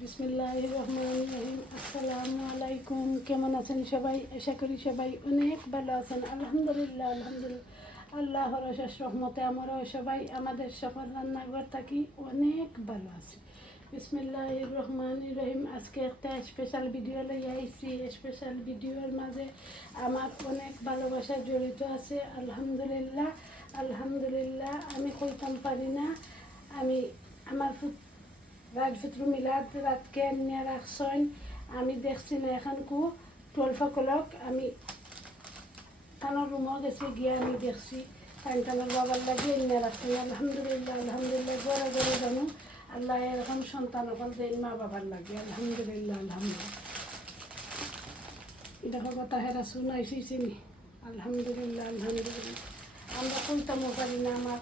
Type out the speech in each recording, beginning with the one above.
বিসমিল্লাহ রহমান রহিম। আসসালামু আলাইকুম। কেমন আছেন সবাই? আশা করি সবাই অনেক ভালো আছেন। আলহামদুলিল্লাহ আলহামদুলিল্লাহ। আল্লাহর অশেষ রহমতে আমরাও সবাই আমাদের সকল রান্নাঘর থাকি, অনেক ভালো আছি। বিসমিল্লাহ রহমান রহিম। আজকে একটা স্পেশাল ভিডিও লই আইছি। স্পেশাল ভিডিওর মাঝে আমার অনেক ভালোবাসা জড়িত আছে। আলহামদুলিল্লাহ আলহামদুলিল্লাহ, আমি কইতাম পারি না। আমি, আমার রাত ফিত্র মিলাদ রাতকে নিয়ে রাখছেন আমি দেখছি না এখন কু টুয়েলভ ক্লক আমি তানোর রুমও গেছি গিয়ে আমি দেখছি টাইম টানোর বাবার লাগে নিয়ে রাখছেন আলহামদুলিল্লাহ আলহামদুলিল্লাহ গড়ে গড়ে জানো আল্লাহ এরকম সন্তান হল দেন মা বাবার লাগে আলহামদুলিল্লাহ আলহামদুলিল্লাহ দেখো কথা হেরা শুনাইছি চিনি আলহামদুলিল্লাহ আলহামদুলিল্লাহ আমরা কইতামও পারি না আমার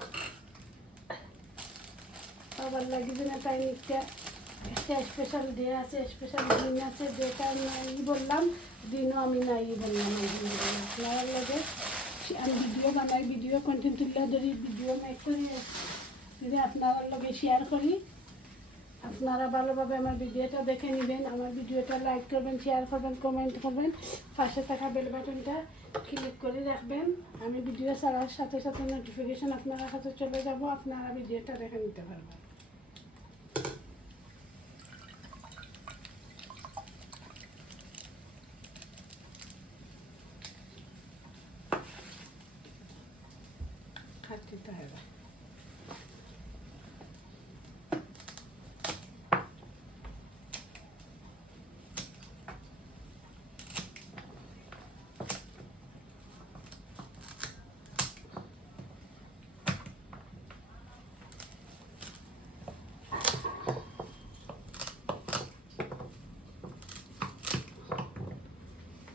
বাবার লাগি না, তাই একটা একটা স্পেশাল ডে আছে স্পেশাল দিন আছে, যেটা নাই বললাম, দিনও আমি নাই বললাম আপনার লাগে আমি ভিডিও বানাই ভিডিও কন্টেন্ট তুলে ধরি ভিডিও মেক করি, যদি আপনার লগে শেয়ার করি, আপনারা ভালোভাবে আমার ভিডিওটা দেখে নেবেন, আমার ভিডিওটা লাইক করবেন শেয়ার করবেন কমেন্ট করবেন, পাশে থাকা বেল বাটনটা ক্লিক করে রাখবেন। আমি ভিডিও ছাড়ার সাথে সাথে নোটিফিকেশন আপনার কাছে চলে যাব, আপনারা ভিডিওটা দেখে নিতে পারবেন।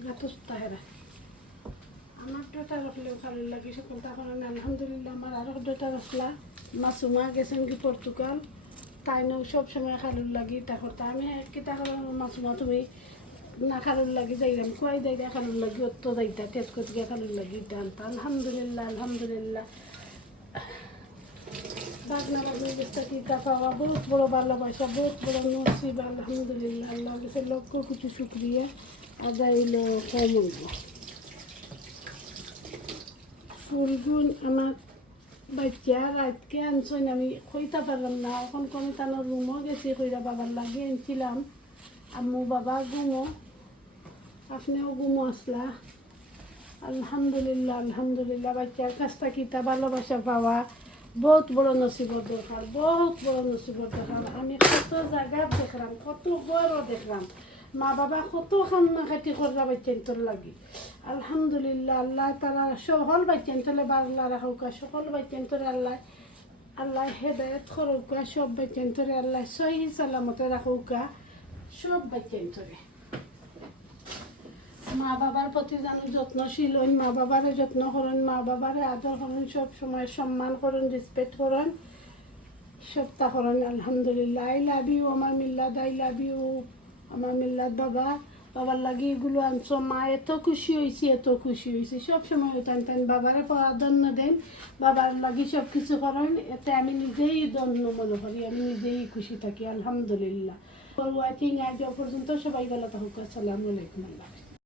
গাতুস তাহেরা আমার দুটা রাখলেও ভালো লাগে সকল তখন আমি আলহামদুলিল্লাহ আমার আরও দুটা রাখলা মাসুমা গেছেন কি পর্তুগাল। তাই নৌ সব সময় খালুর লাগি তারপর তা আমি কিতা করো মাসুমা তুমি না খালুর লাগি যাইলাম খুয়াই যাই খালুর লাগি অত যাইতা তেজ করতে গিয়ে খালুর লাগি টানতা আলহামদুলিল্লাহ আলহামদুলিল্লাহ। বাগনা বাগনি পাওয়া? বহুত বড় ভালোবাসা, বহুত বড় নসিব, আলহামদুলিল্লাহ। লক্ষ কিছু শুক্রিয়া। আদাইল কম হইব বাচ্চা, রাতকে আনছেন আমি, কইতা পারলাম না। এখন কোনো তানোর রুমও গেছি, কইরা বাবার লাগে আনছিলাম। আম্মু বাবা গুমো, আপনিও গুমো আসলা। আলহামদুলিল্লাহ আলহামদুলিল্লাহ, বাচ্চার কাছ থেকে তা ভালোবাসা পাওয়া। বহুত বড় নসিবত দরকার বহুত বড় নসিবত দরকার আমি কত জায়গা দেখলাম কত বড় দেখলাম মা বাবা কত খান্না খাটি কররা বাচ্চান্তর লাগি। আলহামদুলিল্লাহ, আল্লাহ তারা সকল বাচ্চান্তলে বাংলা রাখুকা সকল বাচ্চান্তরে আল্লাহ আল্লাহ হেদায়ত করুকা সব বাচ্চান্তরে আল্লাহ সহি সালামতে রাখুকা সব বাচ্চান্তরে মা বাবার প্রতি যেন যত্নশীল হন মা বাবারে যত্ন করেন মা বাবারে আদর করেন সব সময় সম্মান করেন রেসপেক্ট করেন। সবটা করেন, আলহামদুলিল্লাহ। আই লাভ ইউ আমার মিল্লাদ, আই লাভ ইউ আমার মিল্লাদ বাবা। বাবার লাগি এগুলো আনছো, মা এত খুশি হয়েছি এত খুশি হয়েছি সব সময় টান টান বাবারে প্রাধান্য দেন। বাবার লাগি সব কিছু করেন, এতে আমি নিজেই দন্য মনে করি, আমি নিজেই খুশি থাকি, আলহামদুলিল্লাহ। ওয়াচিং আজ পর্যন্ত সবাই ভালো থাকুক, আসসালামু আলাইকুম, আল্লাহ।